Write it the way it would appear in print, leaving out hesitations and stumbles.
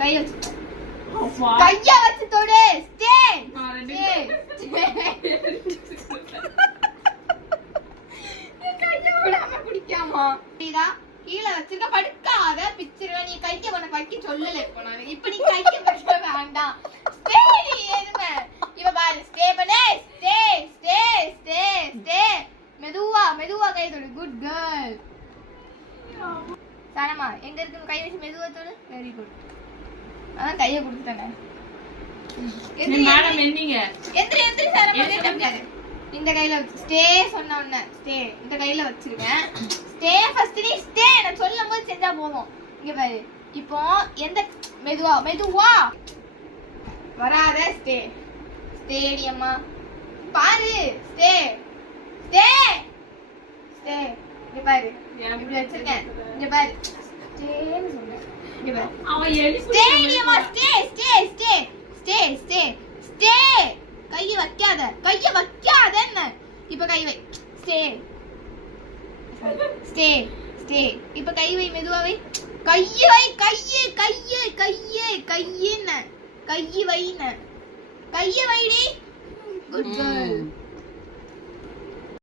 கைய வச்சு கைய வச்சு தொடு. ஸ்டே கைய விடாம குடிக்காமா. இதா கீழே வச்சுக்க, படுக்காத பிச்சிருவ. நீ கைய பண்ண வைக்க சொல்லல. இப்போ நான் இப்ப நீ கைய வைக்க வேண்டாம். ஸ்டே எதுமே இவ பாரு. ஸ்டே பண்ணே. Stay stay stay stay. மெதுவா மெதுவா கை தொடு. Good girl. சனமா எங்க இருக்கு? கை வச்சு மெதுவா தொடு. Very good. அதான் கைய கொடுத்துட்டேனே. மேடம் என்னீங்க? எந்திரி எந்திரி சனமா. டம்காரு இந்த கையில வச்சு ஸ்டே சொன்ன உடனே ஸ்டே இந்த கையில வச்சிருக்கேன். ஸ்டே ஃபர்ஸ்ட் நீ ஸ்டே நான் சொல்லும்போது செஞ்சா போதும். இங்க பாரு. இப்போ எந்த மெதுவா மெதுவா வராத. ஸ்டே ஸ்டேடியம்மா பாரு. Stay stay stay. இங்க பாரு இப்படி வச்சிருக்கேன். இங்க பாரு ஸ்டேன்னு சொன்னேன். இங்க பாரு அவ எலி ஸ்டேடியம்மா. Stay stay stay stay stay stay. கைய வைக்காத. கைய வைக்காதன்னு. இப்ப கை வை. Stay stay stay. இப்ப கை வை. மெதுவா வை. கைய வை. கைய கைய கைய கையின்னு. கைய வைன்னு. கைய வைடி. Good girl.